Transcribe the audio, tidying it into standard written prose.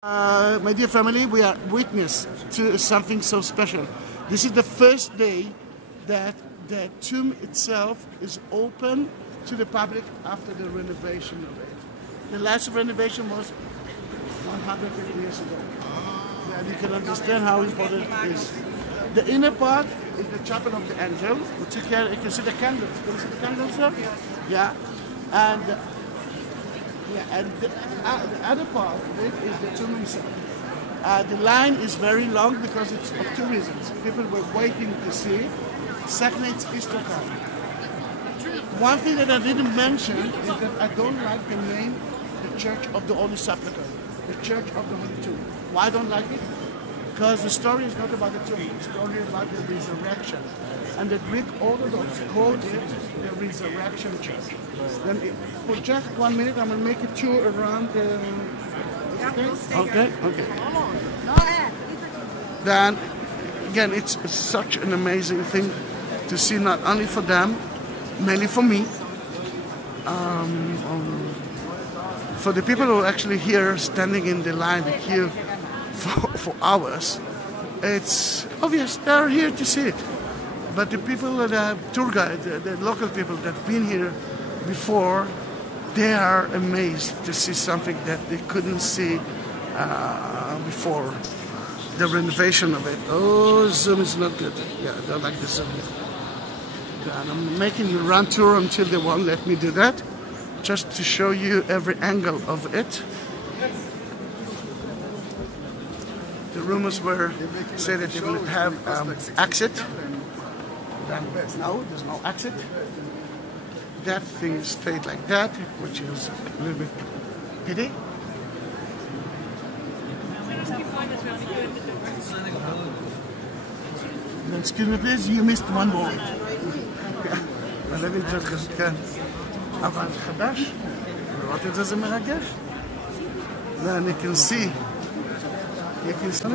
My dear family, we are witness to something so special. This is the first day that the tomb itself is open to the public after the renovation of it. The last renovation was 150 years ago. And you can understand how important it is. The inner part is the chapel of the angels. You can see the candles. Can you see the candles there? Yeah. And the other part of it is the tomb itself. The line is very long because it's of two reasons. People were waiting to see it. Second, it's Easter time. One thing that I didn't mention is that I don't like the name, the Church of the Holy Sepulchre, the Church of the Holy Tomb. Why I don't like it? Because the story is not about the tomb, it's story about the resurrection. And the Greek Orthodox call it the Resurrection Church. Then for just 1 minute, I'm going to make a tour around the... Okay. Then, again, it's such an amazing thing to see, not only for them, mainly for me, for the people who are actually here standing in the line, the queue for hours. It's obvious they're here to see it. But the people, the tour guide, the local people that have been here before, they are amazed to see something that they couldn't see before the renovation of it. Oh, Zoom is not good. Yeah, I don't like the Zoom here. And I'm making a run tour until they won't let me do that, just to show you every angle of it. The rumors were say that they will have exit. No, there's no exit. That thing stayed like that, which is a little bit pity. Excuse me please, you missed one word. אבל אני קצת חשקן. אבל חדש, לראות את זה מרגש. ואני can see, you can see